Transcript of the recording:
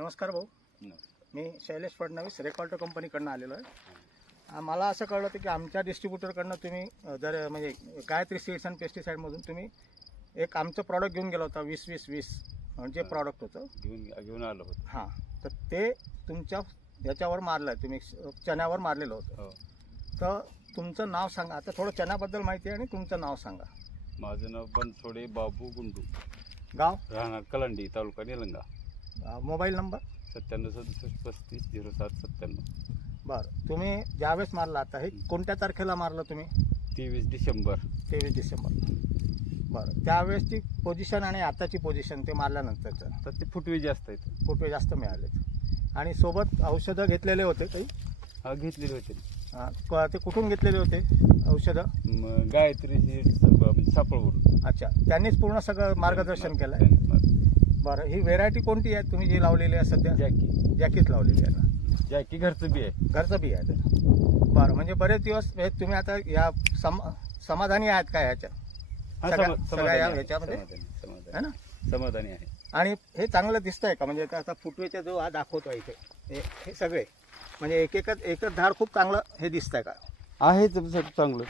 नमस्कार भाऊ, मी शैलेश फडणवीस रेकॉर्ड कंपनीकडनं आलेलो आहे. मला असं कळलं होतं की आमच्या डिस्ट्रीब्युटरकडनं तुम्ही जर म्हणजे गायत्री सीड्स अँड पेस्टिसाईडमधून तुम्ही एक आमचं प्रॉडक्ट घेऊन गेला होता 20-20-20 म्हणजे प्रॉडक्ट होतं घेऊन आलो होतो. हां, तर ते तुमच्या याच्यावर मारलं आहे, तुम्ही चण्यावर मारलेलं होतं. हो. तर तुमचं नाव सांगा. आता थोडं चण्याबद्दल माहिती आहे आणि तुमचं नाव सांगा. माझं नाव बनसोडे बाबू गुंडू, गाव, राहणार कलंडी, तालुका निलंगा. Mobile number. 9767353797. बरं, तुम्ही ज्यावेळेस मारला आता हे कोणत्या तारखेला मारलं तुम्ही? 23 डिसेंबर. 23 डिसेंबर. बरं, त्यावेळेसची पोझिशन आणि आताची पोझिशन ते मारल्यानंतरचं तर ते फुटवे जास्त आहेत. फुटवे जास्त मिळालेत आणि सोबत औषधं घेतलेले होते काही? हा, घेतलेले होते. ते कुठून घेतलेले होते औषधं? गायत्री म्हणजे सापळवरून. अच्छा, त्यांनीच पूर्ण सगळं मार्गदर्शन केलं आहे. बरं, ही व्हेरायटी कोणती आहे तुम्ही जी लावलेली आहे सध्या? जॅकी. जॅकीच लावलेली आहे ना? जॅकी घरचं बी आहे. घरचं बी आहे ते. बरं, म्हणजे बरेच दिवस तुम्ही आता या समाधानी आहात का ह्याच्या सगळ्या ह्याच्यामध्ये? है ना? समाधानी आहे. आणि हे चांगलं दिसतंय का? म्हणजे आता फुटवेचा जो हा दाखवतो इथे हे सगळे म्हणजे एकच धार खूप चांगलं हे दिसतंय का? आहे चांगलं.